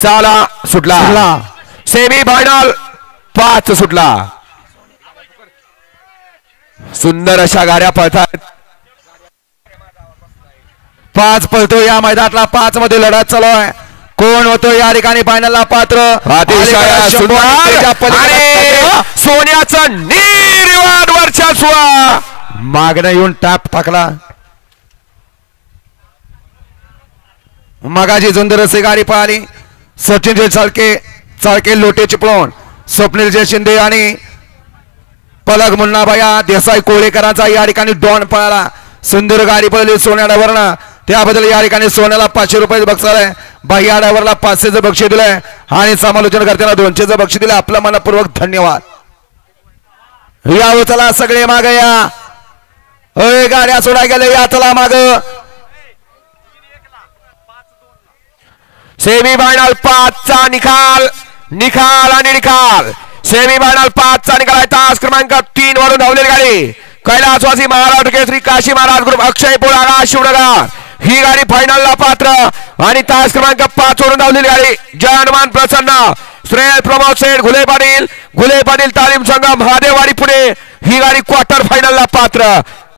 चला सुटला semi final 5 सुटला। सुंदर अशा गाड्या पळतात। 5 पळतो या मैदानातला 5 मध्ये लढत चालू आहे। कोण होतो या ठिकाणी फायनलला पात्र? सोन्याचा निर्वाद वर्चस्व मागणं येऊन टाप टाकला। मगाची सुंदर अशी गाडी पाहिली। सचिन चाळके लोटे चिपळूण, स्वप्नील शिंदे आणि पलक मुन्नाबाया देसाई कोळेकरांचा या ठिकाणी डॉन पळाला। सुंदर गाडी पळली सोन्या ड्रायव्हरनं, त्याबद्दल या ठिकाणी सोन्याला 500 रुपये बक्षीस आहे। बाह्या ड्रायव्हरला 500चं बक्षीस दिलंय आणि समालोचन करताना 200चं बक्षीस दिलं। आपलं मनपूर्वक धन्यवाद। या चला सगळे मागे या, गाड्या सोडा गेले या, चला माग। सेमी फायनल 5चा निकाल आणि निकाल। सेमी फायनल 5चा निकाल आहे। तास क्रमांक 3 वरून धावलेली गाडी कैलासवासी महाराज केसरी काशी महाराज ग्रुप अक्षय पोळागा शिवनगर ही गाडी फायनलला पात्र आणि तास क्रमांक 5 वरून धावलेली गाडी जय हनुमान प्रसन्न श्रेय प्रमोद सेठ घुले पाटील तालीम संघ महादेववाडी पुणे ही गाडी क्वार्टर फायनलला पात्र।